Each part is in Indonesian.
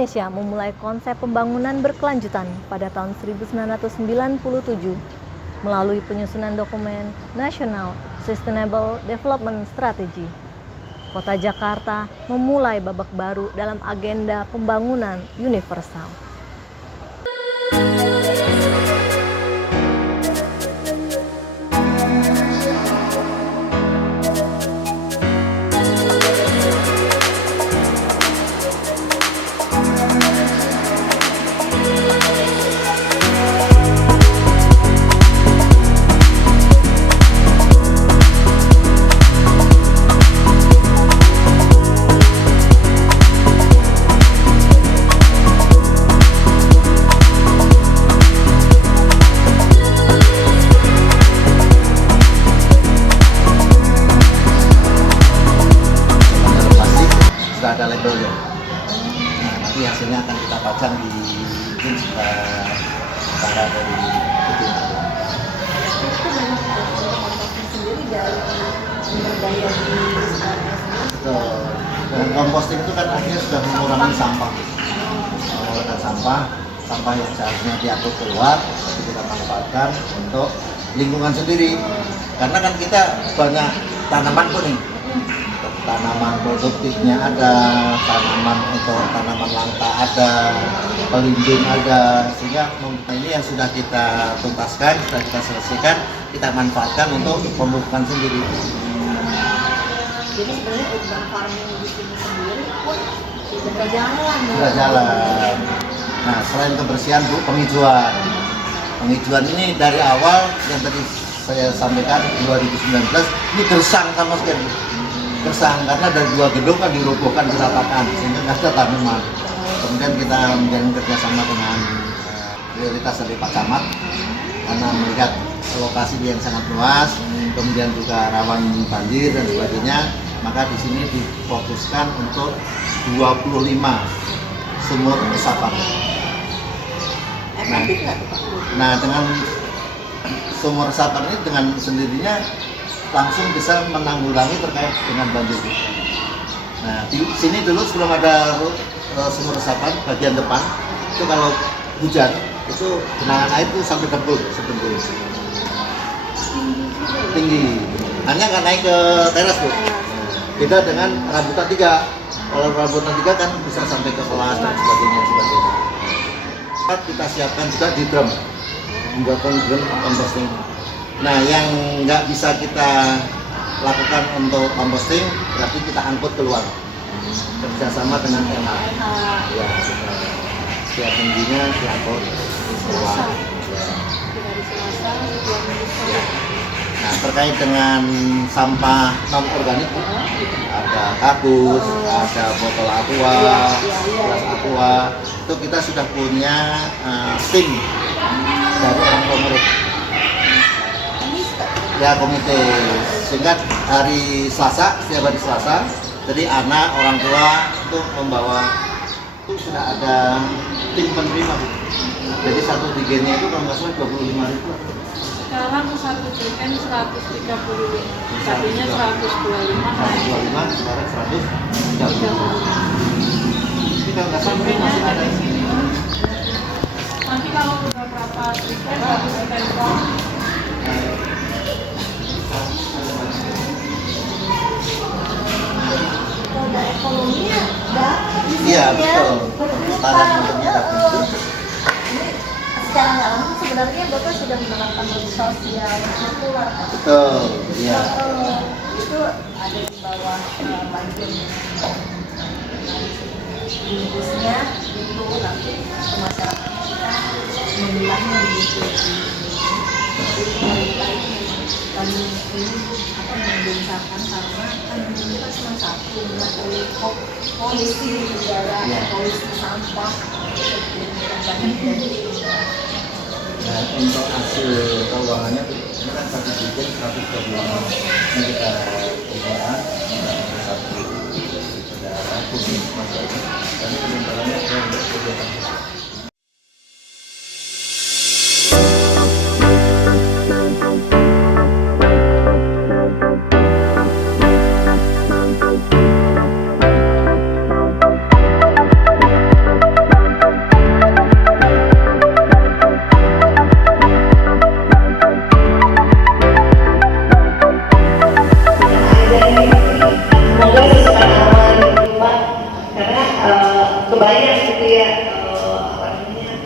Indonesia memulai konsep pembangunan berkelanjutan pada tahun 1997 melalui penyusunan dokumen National Sustainable Development Strategy. Kota Jakarta memulai babak baru dalam agenda pembangunan universal. Sudah ada labelnya. Nah, nanti hasilnya akan kita pasang di mungkin sekitar utara dari gedung. Dengan composting itu kan akhirnya sudah mengurangi sampah, sampah yang seharusnya diangkut keluar, tapi kita manfaatkan untuk lingkungan sendiri. Karena kan kita banyak tanaman pun nih. Tanaman produktifnya ada, tanaman untuk tanaman langka ada, pelindung ada, sehingga ini yang sudah kita tuntaskan, sudah kita selesaikan, kita manfaatkan untuk pemupukan sendiri. Jadi sebenarnya urban farming di sini sendiri pun sudah jalan. Sudah jalan. Nah, selain kebersihan Bu, penghijauan. Penghijauan ini dari awal yang tadi saya sampaikan 2019 ini gersang sama sekali. Gersang karena dari 2 gedung kan dirobohkan diratakan sehingga nggak ada tanaman. Kemudian kita menjalin kerjasama dengan prioritas dari Pak Camat karena melihat lokasi yang sangat luas, kemudian juga rawan banjir dan sebagainya, maka di sini difokuskan untuk 25 sumur resapan. Nah, dengan sumur resapan ini dengan sendirinya langsung bisa menanggulangi terkait dengan banjir. Nah, di sini dulu sebelum ada sumur resapan bagian depan itu kalau hujan itu genangan air itu sampai debul sebentul. Tinggi. Hanya nggak naik ke teras Bu. Beda dengan rambutan 3. Kalau rambutan 3 kan bisa sampai ke kelas dan sebagainya. Kita siapkan juga di drum, membuatkan drum composting. Nah, yang nggak bisa kita lakukan untuk composting berarti kita angkut keluar kerjasama dengan LH. Ya, setiap minggunya diangkut keluar. Ya. Nah, terkait dengan sampah non organik, ada kardus, ada botol aqua, gelas aqua, itu kita sudah punya tim dari orang pengurus. Ya, komite, sehingga hari Selasa, setiap hari Selasa, jadi anak, orang tua itu membawa, itu sudah ada tim penerima. Jadi satu digennya itu kalau nggak salah 25.000. Sekarang satu digen 135, tadinya 125, sekarang 130. Ini kalau nggak sampai masih ada di sini. Nanti kalau udah berapa digen, 100 digen kok. Roda ekonominya dapat di sini. Iya, betul. Tanah bentuknya dapat. Secara nggak langsung sebenarnya Bapak sudah menerapkan sosial sirkular. Betul, iya. Itu ada di bawah banjir bungkusnya itu nanti ke masyarakat kita memilahnya begitu. Jadi pemerintah ini membenarkan karena kan kita cuma satu, polusi udara, polusi sampah. Nah, untuk hasil keuangannya ini kan satu digen 125. Ini kita perkiraan satu saudara khusus masyarakat dan penimbalannya untuk kegiatan. kebayang gitu ya apa namanya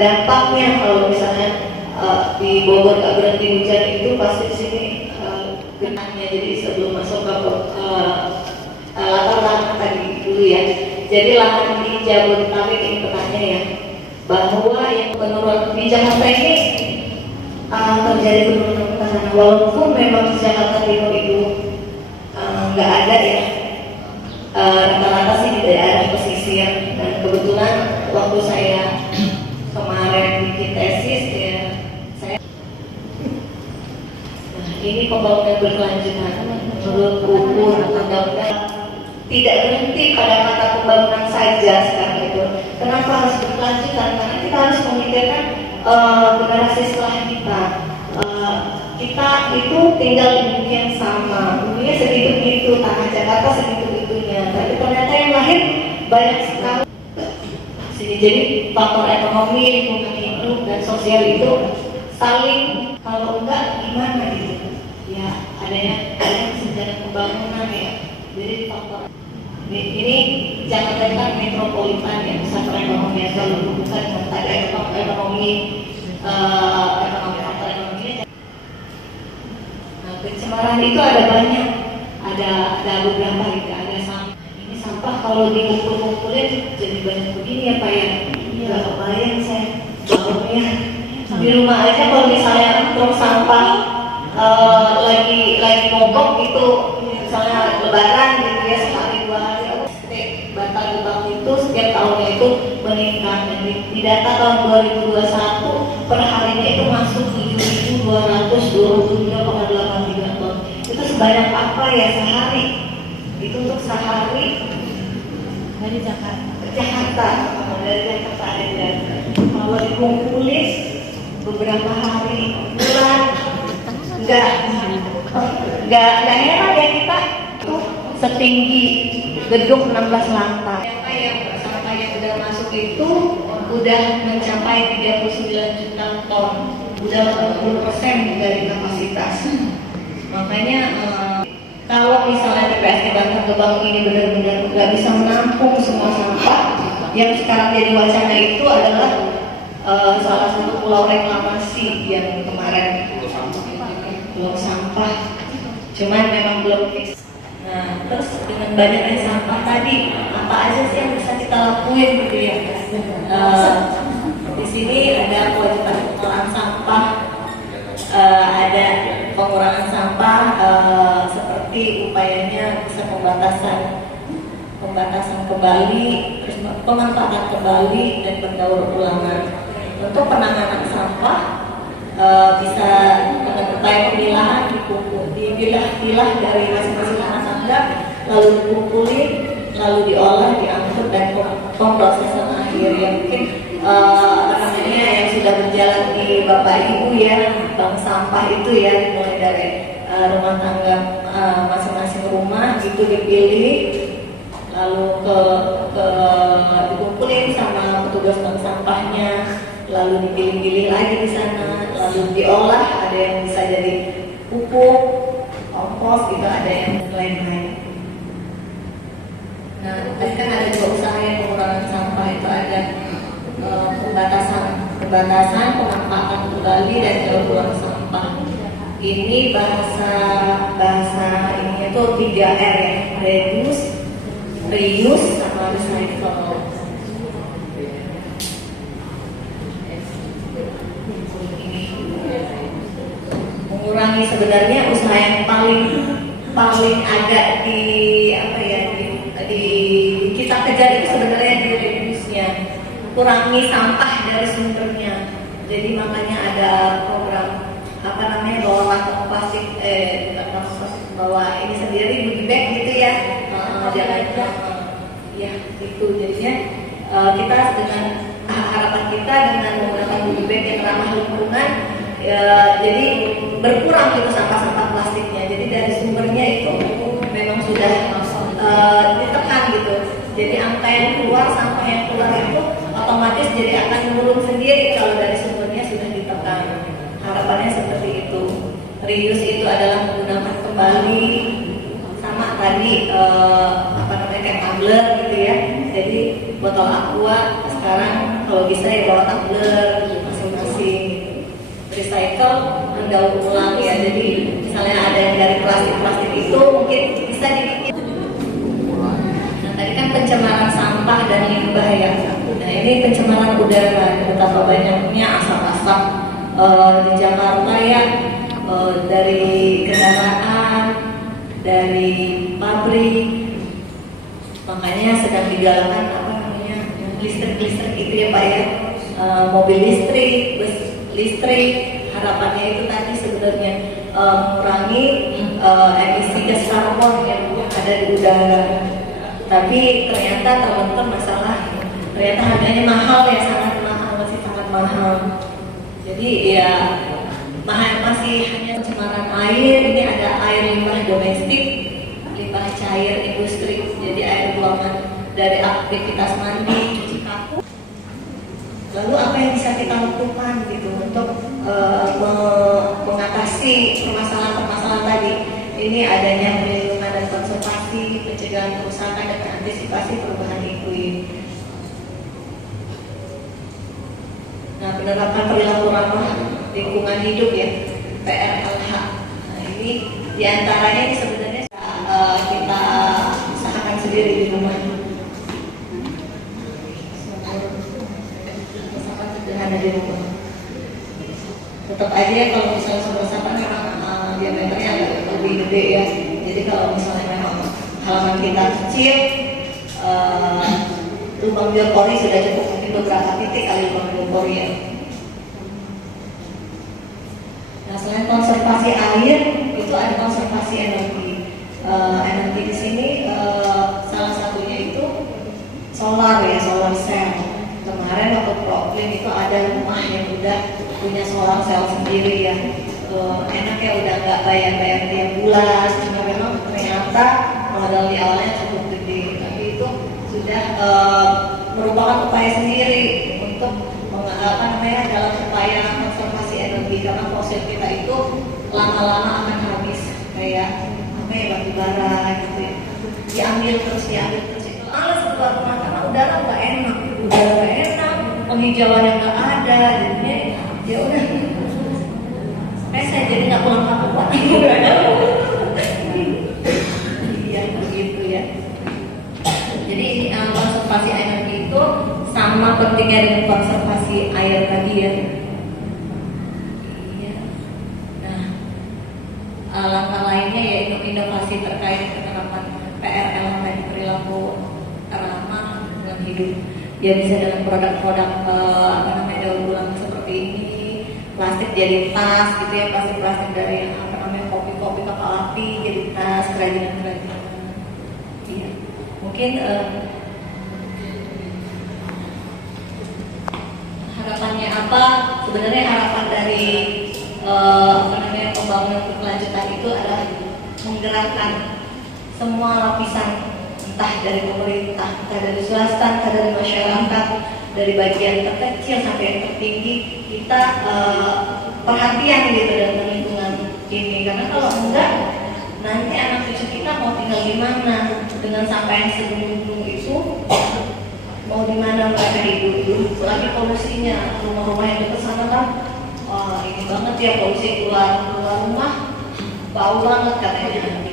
dampaknya kalau misalnya di Bogor nggak berhenti hujan itu pasti di sini genangannya. Jadi sebelum masuk ke latar belakang tadi dulu ya. Jadi lahan di Jabodetabek ini petanya ya, bahwa yang menurut di Jakarta ini terjadi penurunan tanah. Walaupun memang di Jakarta Timur itu nggak ada ya, rata-rata sih di daerah pesisir. Dan kebetulan waktu saya kemarin bikin tesis ya, saya ini pembangunan berkelanjutan menurut ukur undang-undang tidak berhenti pada kata pembangunan saja sekarang itu. Kenapa harus berkelanjutan? Karena kita harus memikirkan generasi setelah kita. Kita itu tinggal di bumi yang sama, buminya segitu-gitu, tanah Jakarta segitu-gitunya. Tapi ternyata yang lahir banyak sekali. Jadi faktor ekonomi, lingkungan hidup dan sosial itu saling, kalau enggak gimana gitu. Ya ada yang sedang pembangunan ya. Jadi faktor ini Jakarta kan metropolitan ya, pusat perekonomian, kalau bukan tadi ekonomi faktor ekonominya. Nah, pencemaran itu ada banyak, ada beberapa gitu, ada sampah. Ini sampah kalau dikumpul-kumpulin jadi banyak begini ya Pak ya. Nggak kebayang saya baunya. Di rumah aja kalau misalnya tong sampah lagi mogok gitu, misalnya lebaran gitu ya, sekali 2 hari Bantar Gebang itu setiap tahunnya itu meningkat. Jadi di data tahun 2021 per harinya itu masuk 7.223,83 ton. Itu sebanyak apa ya sehari? Itu untuk sehari Dari Jakarta. Dari Jakarta ada. Kalau dikumpulin beberapa hari, bulan, nggak heran ya kita tuh setinggi gedung 16 lantai. Sampah yang udah masuk itu udah mencapai 39 juta ton, udah 80% dari kapasitas. Makanya kalau misalnya TPST Bantar Gebang ini benar-benar nggak bisa menampung semua sampah, yang sekarang jadi wacana itu adalah salah satu pulau reklamasi yang kemarin pulau sampah, cuman memang belum fix. Nah, terus dengan banyaknya sampah tadi, apa aja sih yang bisa kita lakuin gitu ya? Di sini ada kewajiban pengelolaan sampah, ada pengurangan sampah, seperti upayanya bisa pembatasan kembali, terus pemanfaatan kembali dan pendaur ulangan. Untuk penanganan sampah bisa dengan upaya pemilahan, dipilah dari masing-masing rumah tangga, lalu dikumpulin, lalu diolah, diangkut dan pemrosesan akhir yang mungkin yang sudah berjalan di Bapak Ibu ya, bank sampah itu ya, mulai dari rumah tangga masing-masing rumah itu dipilih, lalu dikumpulin sama petugas bank sampahnya, lalu dipilih-pilih lagi di sana, lalu diolah, ada yang bisa jadi pupuk, kompos, gitu, ada yang lain-lain. Nah, tadi kan ada 2 usaha yang pengurangan sampah itu ada pembatasan, pemanfaatan kembali dan daur ulang sampah. Ini bahasa ini itu 3R ya, reuse, sama recycle. Mengurangi sebenarnya usaha yang paling ada di apa ya di kita kejar itu sebenarnya di reduce-nya, kurangi sampah dari sumbernya. Jadi makanya ada program apa namanya bawa kantong plastik bawa ini sendiri goodie bag gitu ya, jangan ya itu jadinya kita dengan harapan kita dengan menggunakan goodie bag yang ramah lingkungan jadi berkurang itu sampah-sampah plastiknya. Jadi dari sumbernya itu memang sudah ditekan gitu. Jadi angka yang keluar, sampah yang keluar itu otomatis jadi akan menurun sendiri kalau dari sumbernya sudah ditekan. Harapannya seperti itu. Reuse itu adalah menggunakan kembali, sama tadi kayak tumbler gitu ya. Jadi botol aqua sekarang kalau bisa ya bawa tumbler masing-masing gitu. Recycle mendaur ulang ya, jadi misalnya ada yang dari plastik itu mungkin bisa dibikin. Nah tadi kan pencemaran sampah dan limbah ya. Nah ini pencemaran udara, betapa banyaknya asap-asap di Jakarta ya, dari kendaraan, dari pabrik. Makanya sedang digalakkan apa namanya listrik itu ya Pak ya, mobil listrik, bus listrik. Harapannya itu tadi sebenarnya mengurangi emisi gas karbon yang ada di udara. Tapi ternyata teman-teman masalah, ternyata harganya mahal ya, sangat mahal, masih sangat mahal. Jadi ya masih hanya pencemaran air. Ini ada air limbah domestik, limbah cair industri, jadi air buangan dari aktivitas mandi, cuci kaku. Lalu apa yang bisa kita lakukan gitu untuk mengatasi permasalahan-permasalahan tadi? Ini adanya perlindungan dan konservasi, pencegahan kerusakan dan antisipasi perubahan iklim. Nah, penerapan perilaku ramah lingkungan hidup ya, PRLH. Nah, ini diantaranya ini sebenarnya kita usahakan sendiri di rumah. Usahakan sederhana di rumah. Tetap aja kalau misalnya sumber sampah memang diameternya agak lebih gede ya. Jadi kalau misalnya memang halaman kita kecil, lubang biopori sudah cukup, mungkin beberapa titik kali lubang biopori ya. Nah selain konservasi air, itu ada konservasi energi. Energi di sini salah satunya itu solar ya, solar cell. Kemarin waktu problem itu ada rumah yang udah punya solar cell sendiri ya. Enak ya, udah nggak bayar-bayar tiap bulan. Cuma memang ternyata modal di awalnya cukup gede, tapi itu sudah merupakan upaya sendiri untuk dalam upaya konservasi energi, karena fosil kita itu lama-lama akan habis, kayak batu bara gitu ya, diambil terus itu males keluar rumah karena udara nggak enak, penghijauan yang nggak ada, jadinya ya udah, saya jadi nggak pulang kampung Pak. Iya begitu ya. Jadi konservasi energi itu sama pentingnya dengan konservasi air tadi ya. Iya. Nah, langkah lainnya yaitu inovasi terkait penerapan PRLH dan perilaku ramah dengan hidup. Ya bisa dengan produk-produk daur ulang seperti ini, plastik jadi tas gitu ya, plastik dari kopi kapal api jadi tas, kerajinan. Iya. Mungkin harapannya apa? Sebenarnya harapan dari pembangunan berkelanjutan itu adalah menggerakkan semua lapisan, entah dari pemerintah, entah dari swasta, entah dari masyarakat, dari bagian terkecil sampai yang tertinggi, kita perhatian gitu dengan lingkungan ini. Karena kalau enggak, nanti anak cucu kita mau tinggal di mana dengan sampah yang segunung itu, mau di mana mereka hidup? Lagi polusinya, rumah-rumah yang dekat sana kan, ini banget ya polusi keluar rumah, bau banget katanya.